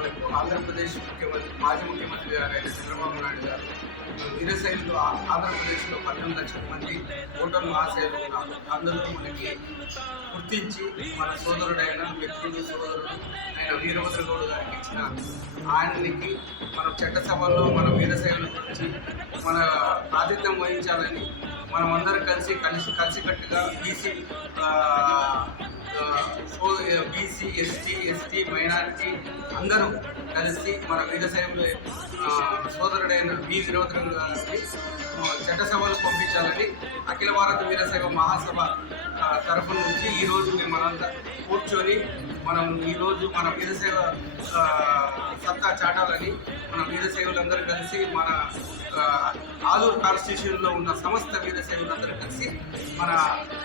మనకు ఆంధ్రప్రదేశ్ ముఖ్యమంత్రి మాజీ ముఖ్యమంత్రి గారు అయిన చంద్రబాబు నాయుడు గారు వీరశైలిలో ఆంధ్రప్రదేశ్లో పన్నెండు లక్షల మంది ఓటర్ మహాశైలు ఉన్నారు. అందరూ మనకి గుర్తించి మన సోదరుడైన మిత్రుడు సోదరుడు అయిన వీరభద్రగౌడ్ గారికి ఇచ్చిన ఆయనకి మనం చట్టసభలో మన వీరశైలం గురించి మన ఆతిథ్యం వహించాలని మనం అందరం కలిసి కలిసి కలిసికట్టుగా BC BC ST ST minority అందరూ కలిసి మన వీరశైవం సోదరుడైన వి విరోధం గారికి చట్టసభలు పంపించాలని అఖిల భారత వీరశైవ మహాసభ తరఫు నుంచి ఈరోజు మేము మనంతా కూర్చొని మనం ఈరోజు మన వీరశైవ సత్తా చాటాలని మన వీరశైవులందరూ కలిసి మన ఆలూరు కాన్స్టిట్యూషన్లో ఉన్న సమస్త వీరశైవులందరూ కలిసి మన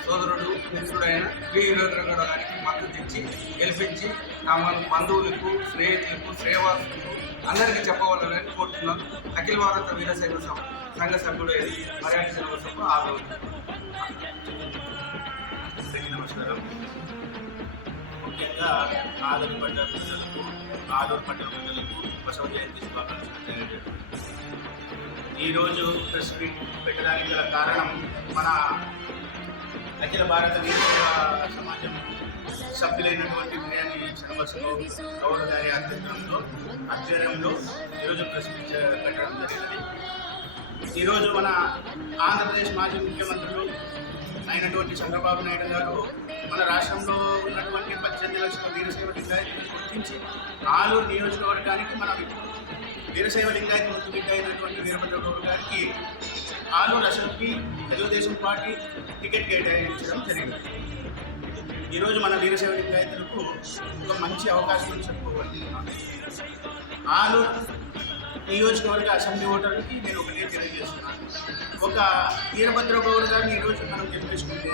సోదరుడు మిత్రుడైన వి. వీరేంద్ర గారికి మద్దతు ఇచ్చి గెలిపించి తమ బంధువులకు స్నేహితులకు శ్రేయవాసులకు అందరికీ చెప్పవాలని కోరుతున్నాను అఖిల భారత వీరశైవ సభ సంఘ సభ్యుడు మర్యాద శైవ సభ ఆదరణ నమస్కారం. ముఖ్యంగా ఆదరి పట్టణ ప్రజలకు ఆదూరు పట్టణ ప్రజలకు బసవ జయంతి శుభాకాంక్షలు తెలియజేయడం. ఈరోజు ప్రెస్ మీట్ పెట్టడానికి గల కారణం మన అఖిల భారత సమాజం సభ్యులైనటువంటి బిర్యానీ శ్రీనివాసరావు గౌరవ గారి అధ్యక్షంలో ఆధ్వర్యంలో ఈరోజు ప్రెస్ మీట్ పెట్టడం జరిగింది. ఈరోజు మన ఆంధ్రప్రదేశ్ మాజీ ముఖ్యమంత్రులు అయినటువంటి చంద్రబాబు నాయుడు గారు మన రాష్ట్రంలో ఉన్నటువంటి పద్దెనిమిది లక్షల వీరశైవ లింగాయతులను గుర్తించి ఆలూరు నియోజకవర్గానికి మన వీరశైవ లింగాయత మృతి బిడ్డ అయినటువంటి వీరభద్రగౌడ్ గారికి Aluru assembly Telugu Desam party ticket కేటాయించడం జరిగింది. ఈరోజు మన వీరశైవ లింగాయతులకు ఒక మంచి అవకాశం చెప్పుకోవాలి. చెప్పుకోగలుగుతున్నాను ఆలూరు నియోజకవర్గ అసెంబ్లీ ఓటర్లకి నేను ఒకటే తెలియజేస్తున్నాను. ఒక వీరభద్ర గౌడ్ గారిని ఈరోజు మనం గెలిపించుకుంటే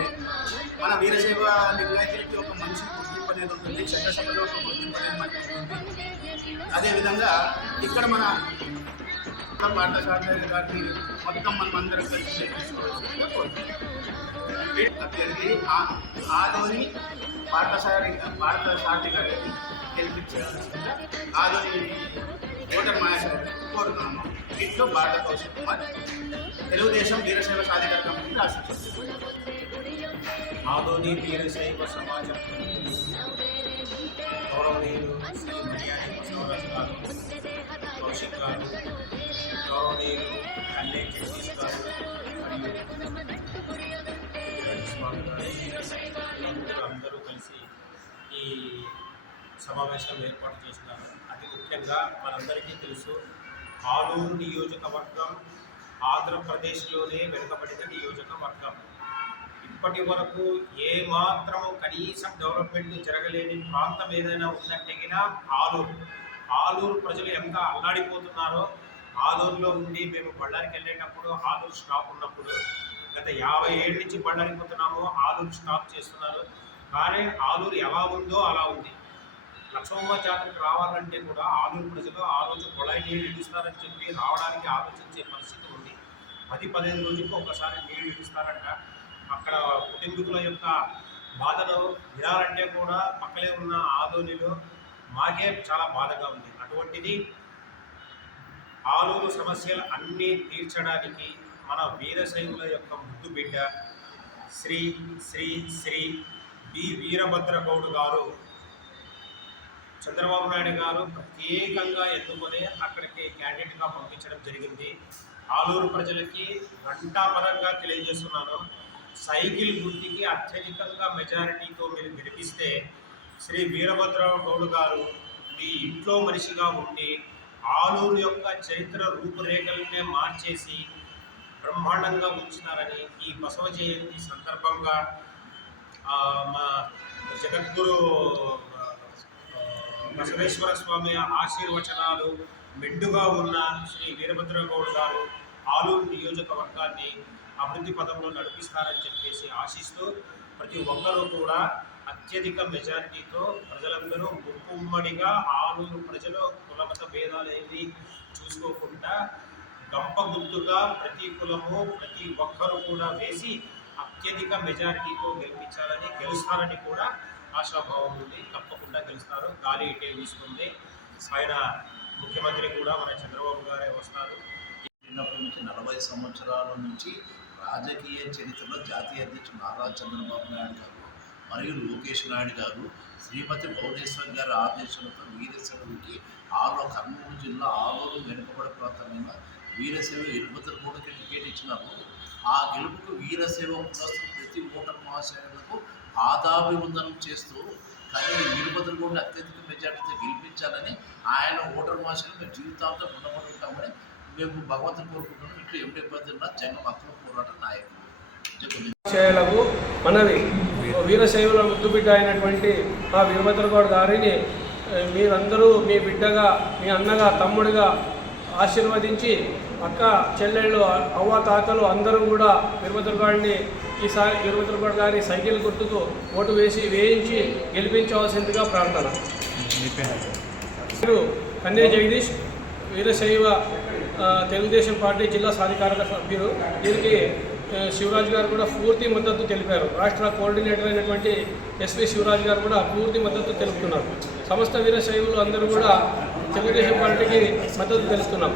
మన వీరశైవ లింగాయతులకి ఒక మంచి గుర్తింపు అనేది ఉంటుంది చట్టసభలో ఒక గుర్తింపు అనేది మనకి ఉంటుంది. అదేవిధంగా ఇక్కడ మన పాఠశాల గారిని మొత్తం మనం అందరం కలిసి గెలిపించుకోవాల్సిందిగా కోరుతున్నాం. ఆదోని పాఠశాల పాఠశాల గారిని గెలిపించాల్సిందిగా ఆదోని ఓటర్ మహేశ్వర్ కోరుతున్నాము. ఇంట్లో భారత కౌశల్ కుమార్ తెలుగుదేశం వీరశైవ సాధికార కమిటీ రాష్ట్ర సభ్యులు. ఆధునిక వీరశైవ సమాజం. గౌరవనీయులు శ్రీ మర్యాద బసవరాజు గారు కౌశిక్ గారు గౌరవనీయులు కన్నే జగదీష్ గారు సమావేశం ఏర్పాటు చేసినారు అతి ముఖ్యంగా మనందరికీ తెలుసు ఆలూరు నియోజకవర్గం ఆంధ్రప్రదేశ్లోనే వెనుకబడిన నియోజకవర్గం. ఇప్పటి వరకు ఏమాత్రము కనీసం డెవలప్మెంట్ జరగలేని ప్రాంతం ఏదైనా ఉందంటే ఆలూరు ఆలూరు ప్రజలు ఎంత అల్లాడిపోతున్నారో ఆలూరులో ఉండి మేము బళ్ళారికి వెళ్ళేటప్పుడు ఆలూరు స్టాప్ ఉన్నప్పుడు గత యాభై ఏళ్ళ నుంచి బళ్ళారికి పోతున్నాము ఆలూరు స్టాప్ చేస్తున్నారు. కానీ ఆలూరు ఎలా ఉందో అలా ఉంది. లక్ష్మమ్మ జాతరకు రావాలంటే కూడా ఆలూరు ప్రజలు ఆ రోజు కొళాయి నీళ్ళు ఇడుస్తారని చెప్పి రావడానికి ఆలోచించే పరిస్థితి ఉంది. పది పదిహేను రోజులకు ఒకసారి నీళ్ళు ఇడుస్తారంట అక్కడ కుటుంబీకుల యొక్క బాధలు వినాలంటే కూడా పక్కనే ఉన్న ఆదోనిలో మాకే చాలా బాధగా ఉంది. అటువంటిది ఆలూరు సమస్యలు అన్నీ తీర్చడానికి మన వీరశైవుల యొక్క ముద్దు బిడ్డ శ్రీ శ్రీ శ్రీ బి. వీరభద్రగౌడ్ గారు చంద్రబాబు నాయుడు గారు ప్రత్యేకంగా ఎన్నుకొని అక్కడికి క్యాండిడేట్గా పంపించడం జరిగింది. ఆలూరు ప్రజలకి ఘంటాపరంగా తెలియజేస్తున్నాను. సైకిల్ గుర్తికి అత్యధికంగా మెజారిటీతో మీరు గెలిపిస్తే శ్రీ వీరభద్ర గౌడ్ గారు మీ ఇంట్లో మనిషిగా ఉండి ఆలూరు యొక్క చరిత్ర రూపురేఖలనే మార్చేసి బ్రహ్మాండంగా ఉంచినారని ఈ బసవ జయంతి సందర్భంగా మా జగద్గురు బసవేశ్వర స్వామి ఆశీర్వచనాలు మెండుగా ఉన్న శ్రీ వీరభద్రగౌడ్ గారు ఆలూరు నియోజకవర్గాన్ని అభివృద్ధి పదంలో నడిపిస్తారని చెప్పేసి ఆశిస్తూ ప్రతి ఒక్కరూ కూడా అత్యధిక మెజారిటీతో ప్రజలందరూ ఉమ్మడిగా ఆలూరు ప్రజలు కులమత భేదాలేవి చూసుకోకుండా గంప గుర్తుగా ప్రతి కులము ప్రతి ఒక్కరూ కూడా వేసి అత్యధిక మెజారిటీతో గెలిపించాలని గెలుస్తారని కూడా ఆశాభావం ఉంది. తప్పకుండా గెలుస్తారు. గాలి ఇటే వీస్తుంది ఆయన ముఖ్యమంత్రి కూడా మన చంద్రబాబు గారే వస్తారు. చిన్నప్పటి నుంచి నలభై సంవత్సరాల నుంచి రాజకీయ చరిత్రలో జాతీయ అధ్యక్షుడు నారా చంద్రబాబు నాయుడు గారు మరియు లోకేష్ నాయుడు గారు శ్రీమతి భువనేశ్వర్ గారి ఆదేశాలతో వీరశైవుడికి ఆలో కర్నూలు జిల్లా ఆలూరు వెనుకబడి ప్రాంతమైన వీరశైవ ఇరుపతులు మూడు టికెట్ ఇచ్చినాము ఆ గెలుపుకు వీరశైవ కులస్తులు ప్రతి ఓటర్ మహాశయాలకు ఆదాభివందనం చేస్తూ కానీ వీరభద్ర కూడా అత్యధిక మెజార్టీతో గెలిపించాలని ఆయన ఓటర్ మహాశైలు మేము జీవితాంతం రుణపడి మేము భగవంతుని కోరుకుంటున్నాం. ఇట్లా ఎండే బదులున్న జంగం హక్కుల పోరాట నాయకులు. జగన్. మనవి. వీరశైవుల ముద్దుబిడ్డ అయినటువంటి ఆ వీరభద్రగౌడ్ గారిని మీరందరూ మీ బిడ్డగా మీ అన్నగా తమ్ముడిగా ఆశీర్వదించి అక్క చెల్లెళ్ళు అవ్వ తాతలు అందరూ కూడా వీరభద్రగౌడ్ని ఈసారి వీరభద్రగౌడ్ గారి సైకిల్ గుర్తుకు ఓటు వేసి వేయించి గెలిపించవలసిందిగా ప్రార్థన. మీరు కన్నే జగదీష్ వీరశైవ తెలుగుదేశం పార్టీ జిల్లా సాధికారక సభ్యులు. దీనికి శివరాజ్ గారు కూడా పూర్తి మద్దతు తెలిపారు. రాష్ట్ర కోఆర్డినేటర్ అయినటువంటి ఎస్వి శివరాజ్ గారు కూడా పూర్తి మద్దతు తెలుపుతున్నారు. సమస్త వీరశైవులు అందరూ కూడా తెలుగుదేశం పార్టీకి మద్దతు తెలుస్తున్నాం.